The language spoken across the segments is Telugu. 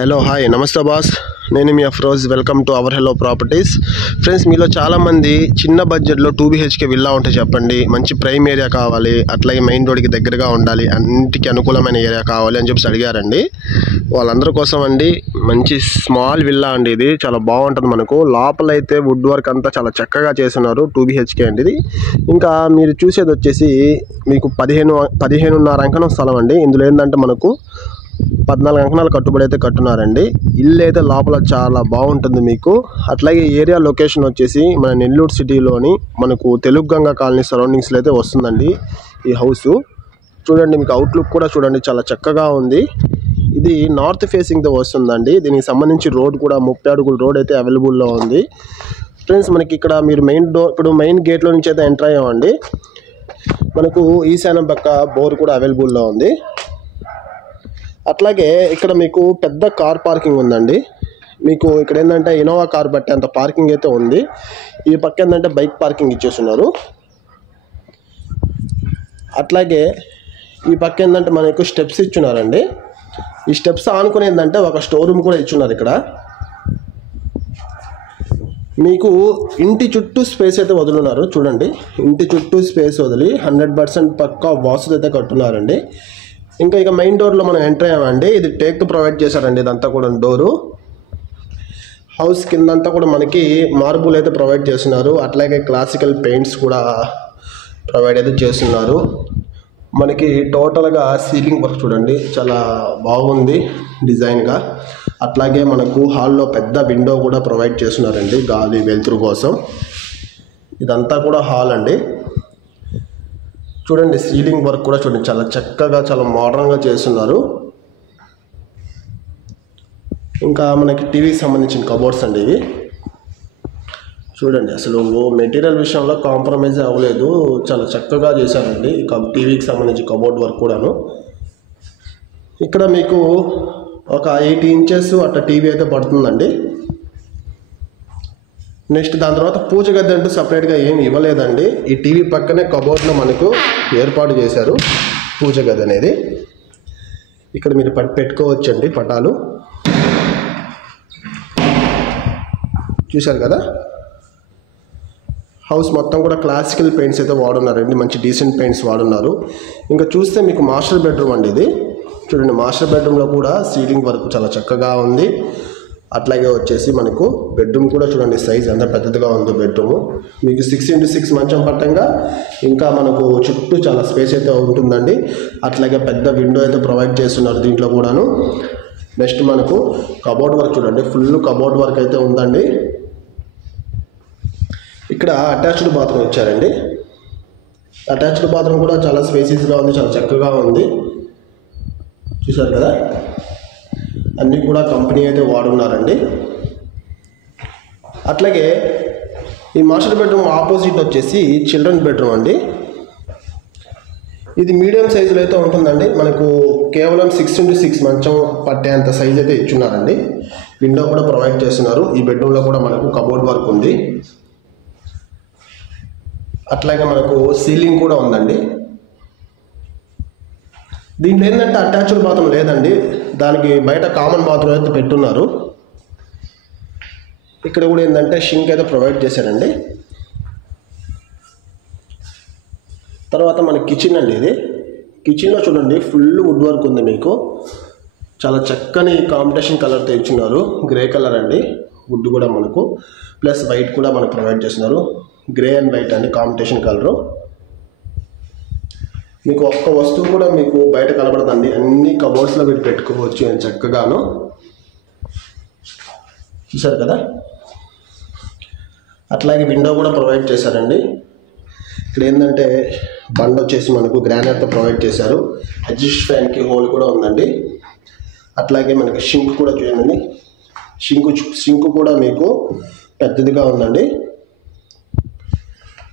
హలో హాయ్ నమస్తే బాస్, నేను మీ Afroz. Welcome to our hello properties. Friends, మీలో చాలామంది చిన్న బడ్జెట్లో 2BHK విల్లా ఉంటే చెప్పండి, మంచి ప్రైమ్ ఏరియా కావాలి, అట్లాగే మెయిన్ రోడ్కి దగ్గరగా ఉండాలి, అన్నింటికి అనుకూలమైన ఏరియా కావాలి అని చెప్పి అడిగారండి. వాళ్ళందరి కోసం అండి మంచి స్మాల్ విల్లా అండి. ఇది చాలా బాగుంటుంది. మనకు లోపలైతే వుడ్ వర్క్ అంతా చాలా చక్కగా చేస్తున్నారు. 2BHK అండి ఇది. ఇంకా మీరు చూసేది వచ్చేసి మీకు 15.5 అంకణం స్థలం అండి. ఇందులో ఏంటంటే మనకు 14 అంకణాలు కట్టుబడి అయితే కట్టున్నారండి. ఇల్లు అయితే లోపల చాలా బాగుంటుంది మీకు. అట్లాగే ఏరియా లొకేషన్ వచ్చేసి మన నెల్లూరు సిటీలోని మనకు తెలుగు గంగా కాలనీ సరౌండింగ్స్లో అయితే వస్తుందండి ఈ హౌస్. చూడండి, మీకు అవుట్లుక్ కూడా చూడండి, చాలా చక్కగా ఉంది. ఇది నార్త్ ఫేసింగ్తో వస్తుందండి. దీనికి సంబంధించి రోడ్ కూడా 30 అడుగుల రోడ్ అయితే అవైలబుల్లో ఉంది. ఫ్రెండ్స్, మనకి ఇక్కడ మీరు ఇప్పుడు మెయిన్ గేట్లో నుంచి అయితే ఎంటర్ అయ్యామండి. మనకు ఈశాన్యం పక్క బోర్ కూడా అవైలబుల్లో ఉంది. అట్లాగే ఇక్కడ మీకు పెద్ద కార్ పార్కింగ్ ఉందండి. మీకు ఇక్కడ ఏంటంటే ఇన్నోవా కార్ పట్టేంత పార్కింగ్ అయితే ఉంది. ఈ పక్క ఏంటంటే బైక్ పార్కింగ్ ఇచ్చేస్తున్నారు. అట్లాగే ఈ పక్క ఏంటంటే మనకు స్టెప్స్ ఇచ్చున్నారండి. ఈ స్టెప్స్ ఆనుకుని ఏంటంటే ఒక స్టోర్ రూమ్ కూడా ఇచ్చున్నారు. ఇక్కడ మీకు ఇంటి చుట్టూ స్పేస్ అయితే వదులున్నారు. చూడండి, ఇంటి చుట్టూ స్పేస్ వదిలి 100% పక్కా వాస్తు అయితే కట్టున్నారండి. ఇంకా ఇక మెయిన్ డోర్లో మనం ఎంటర్ అయ్యామండి. ఇది టేక్ ప్రొవైడ్ చేశారండి. ఇదంతా కూడా డోరు. హౌస్ కిందంతా కూడా మనకి మార్బుల్ అయితే ప్రొవైడ్ చేస్తున్నారు. అట్లాగే క్లాసికల్ పెయింట్స్ కూడా ప్రొవైడ్ అయితే చేస్తున్నారు. మనకి టోటల్గా సీలింగ్ వర్క్ చూడండి, చాలా బాగుంది డిజైన్గా. అట్లాగే మనకు హాల్లో పెద్ద విండో కూడా ప్రొవైడ్ చేస్తున్నారండి గాలి వెలుతురు కోసం. ఇదంతా కూడా హాల్ అండి. చూడండి, సీలింగ్ వర్క్ కూడా చూడండి, చాలా చక్కగా చాలా మోడర్న్గా చేస్తున్నారు. ఇంకా మనకి టీవీకి సంబంధించిన కబోర్డ్స్ అండి ఇవి. చూడండి, అసలు మెటీరియల్ విషయంలో కాంప్రమైజ్ అవ్వలేదు, చాలా చక్కగా చేశారండి. టీవీకి సంబంధించి కబోర్డ్ వర్క్ కూడాను. ఇక్కడ మీకు ఒక 8 ఇంచెస్ అట్లా టీవీ అయితే పడుతుందండి. నెక్స్ట్ దాని తర్వాత పూజ గది అంటూ సపరేట్గా ఏమి ఇవ్వలేదండి. ఈ టీవీ పక్కనే కబోర్డ్లో మనకు ఏర్పాటు చేశారు పూజ గది అనేది. ఇక్కడ మీరు పెట్టుకోవచ్చండి పటాలు. చూశారు కదా, హౌస్ మొత్తం కూడా క్లాసికల్ పెయింట్స్ అయితే వాడున్నారండి. మంచి డీసెంట్ పెయింట్స్ వాడున్నారు. ఇంకా చూస్తే మీకు మాస్టర్ బెడ్రూమ్ అండి ఇది. చూడండి, మాస్టర్ బెడ్రూమ్లో కూడా సీలింగ్ వర్క్ చాలా చక్కగా ఉంది. అట్లాగే వచ్చేసి మనకు బెడ్రూమ్ కూడా చూడండి, సైజ్ ఎంత పెద్దదిగా ఉందో బెడ్రూమ్. మీకు 6x6 మంచం పట్టంగా ఇంకా మనకు చుట్టూ చాలా స్పేస్ అయితే ఉంటుందండి. అట్లాగే పెద్ద విండో అయితే ప్రొవైడ్ చేస్తున్నారు దీంట్లో కూడాను. నెక్స్ట్ మనకు కబోర్డ్ వర్క్ చూడండి, ఫుల్ కబోర్డ్ వర్క్ అయితే ఉందండి. ఇక్కడ అటాచ్డ్ బాత్రూమ్ ఇచ్చారండి. అటాచ్డ్ బాత్రూమ్ కూడా చాలా స్పేసెస్గా ఉంది, చాలా చక్కగా ఉంది. చూసారు కదా, అన్నీ కూడా కంపెనీ అయితే వాడున్నారండి. అట్లాగే ఈ మాస్టర్ బెడ్రూమ్ ఆపోజిట్ వచ్చేసి చిల్డ్రన్ బెడ్రూమ్ అండి. ఇది మీడియం సైజులో అయితే ఉంటుందండి. మనకు కేవలం 6x6 మంచం పట్టేంత సైజ్ అయితే ఇచ్చున్నారండి. విండో కూడా ప్రొవైడ్ చేస్తున్నారు. ఈ బెడ్రూమ్లో కూడా మనకు కబోర్డ్ వర్క్ ఉంది. అట్లాగే మనకు సీలింగ్ కూడా ఉందండి. దీంట్లో ఏంటంటే అటాచ్డ్ బాత్రూమ్ లేదండి, దానికి బయట కామన్ బాత్రూమ్ అయితే పెట్టున్నారు. ఇక్కడ కూడా ఏంటంటే షింక్ అయితే ప్రొవైడ్ చేశారండి. తర్వాత మన కిచెన్ అండి ఇది. కిచెన్లో చూడండి, ఫుల్ వుడ్ వర్క్ ఉంది. మీకు చాలా చక్కని కాంబినేషన్ కలర్తో ఇచ్చినారు. గ్రే కలర్ అండి, వుడ్ కూడా మనకు ప్లస్ వైట్ కూడా మనకు ప్రొవైడ్ చేస్తున్నారు. గ్రే అండ్ వైట్ అండి కాంబినేషన్ కలరు. మీకు ఒక్క వస్తువు కూడా మీకు బయట కనబడదండి, అన్ని కబోర్డ్స్లో మీరు పెట్టుకోవచ్చు అని చక్కగాను. చూసారు కదా, అట్లాగే విండో కూడా ప్రొవైడ్ చేశారండి. ఇక్కడ ఏంటంటే బండ వచ్చేసి మనకు గ్రానైట్తో ప్రొవైడ్ చేశారు. అడ్జస్ట్ ఫ్యాన్కి హోల్ కూడా ఉందండి. అట్లాగే మనకి షింక్ కూడా చూడండి, షింక్ కూడా మీకు పెద్దదిగా ఉందండి.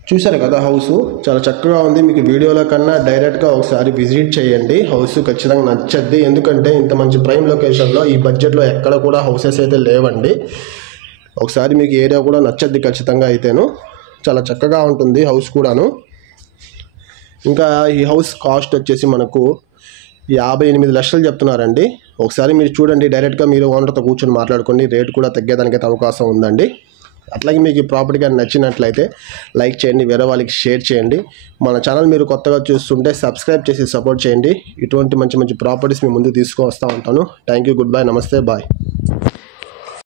చూసారు కదా, హౌస్ చాలా చక్కగా ఉంది. మీకు వీడియోలో కన్నా డైరెక్ట్గా ఒకసారి విజిట్ చేయండి. హౌస్ ఖచ్చితంగా నచ్చద్ది. ఎందుకంటే ఇంత మంచి ప్రైమ్ లొకేషన్లో ఈ బడ్జెట్లో ఎక్కడ కూడా హౌసెస్ అయితే లేవండి. ఒకసారి మీకు ఏరియా కూడా నచ్చద్ది ఖచ్చితంగా. అయితేను చాలా చక్కగా ఉంటుంది హౌస్ కూడాను. ఇంకా ఈ హౌస్ కాస్ట్ వచ్చేసి మనకు 58 లక్షలు చెప్తున్నారండి. ఒకసారి మీరు చూడండి, డైరెక్ట్గా మీరు ఓనర్తో కూర్చొని మాట్లాడుకోండి, రేట్ కూడా తగ్గేదానికైతే అవకాశం ఉందండి. అట్లాగే మీకు ఈ ప్రాపర్టీ కానీ నచ్చినట్లయితే లైక్ చేయండి, వేరే వాళ్ళకి షేర్ చేయండి. మన ఛానల్ మీరు కొత్తగా చూస్తుంటే సబ్స్క్రైబ్ చేసి సపోర్ట్ చేయండి. ఇటువంటి మంచి మంచి ప్రాపర్టీస్ మీ ముందుకు తీసుకువస్తూ ఉంటాను. థ్యాంక్ యూ, గుడ్ బై, నమస్తే, బాయ్.